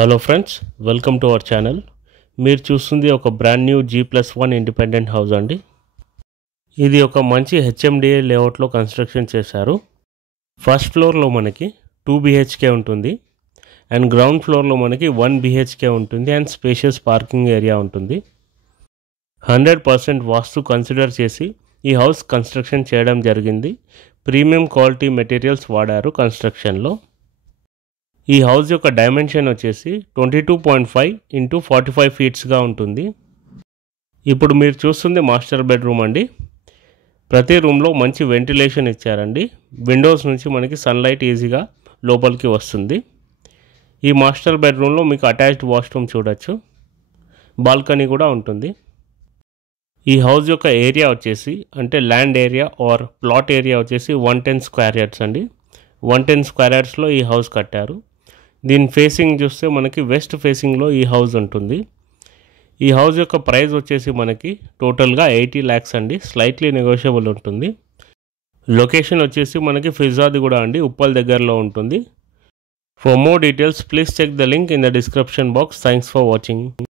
Hello friends, welcome to our channel. మీరు చూస్తుంది ఒక brand new G+1 independent house అండి. ఇది ఒక మంచి HMDA లేఅవుట్లో కన్స్ట్రక్షన్ చేశారు. ఫస్ట్ ఫ్లోర్లో మనకి 2 BHK ఉంటుంది అండ్ గ్రౌండ్ ఫ్లోర్లో మనకి 1 BHK ఉంటుంది అండ్ స్పేషియస్ పార్కింగ్ ఏరియా ఉంటుంది. 100% వాస్తు కన్సిడర్ చేసి ఈ హౌస్ కన్స్ట్రక్షన్ చేయడం జరిగింది. ప్రీమియం క్వాలిటీ మెటీరియల్స్ వాడారు కన్స్ట్రక్షన్లో. ఈ హౌస్ యొక్క డైమెన్షన్ వచ్చేసి 22.5 x 45 ఫీట్స్గా ఉంటుంది. ఇప్పుడు మీరు చూస్తుంది మాస్టర్ బెడ్రూమ్ అండి. ప్రతి రూమ్లో మంచి వెంటిలేషన్ ఇచ్చారండి. విండోస్ నుంచి మనకి సన్లైట్ ఈజీగా లోపలికి వస్తుంది. ఈ మాస్టర్ బెడ్రూమ్లో మీకు అటాచ్డ్ వాష్రూమ్ చూడొచ్చు. బాల్కనీ కూడా ఉంటుంది. ఈ హౌస్ యొక్క ఏరియా వచ్చేసి అంటే land area or plot area వచ్చేసి 110 స్క్వేర్ యార్డ్స్ అండి. 110 స్క్వేర్ యార్డ్స్లో ఈ హౌస్ కట్టారు. దీని ఫేసింగ్ చూస్తే మనకి వెస్ట్ ఫేసింగ్లో ఈ హౌస్ ఉంటుంది. ఈ హౌస్ యొక్క ప్రైస్ వచ్చేసి మనకి టోటల్గా 80 lakhs అండి. స్లైట్లీ నెగోషియబుల్ ఉంటుంది. లొకేషన్ వచ్చేసి మనకి ఫిర్జాదిగూడ అండి, ఉప్పల్ దగ్గరలో ఉంటుంది. For more details please check the link in the description box. Thanks for watching.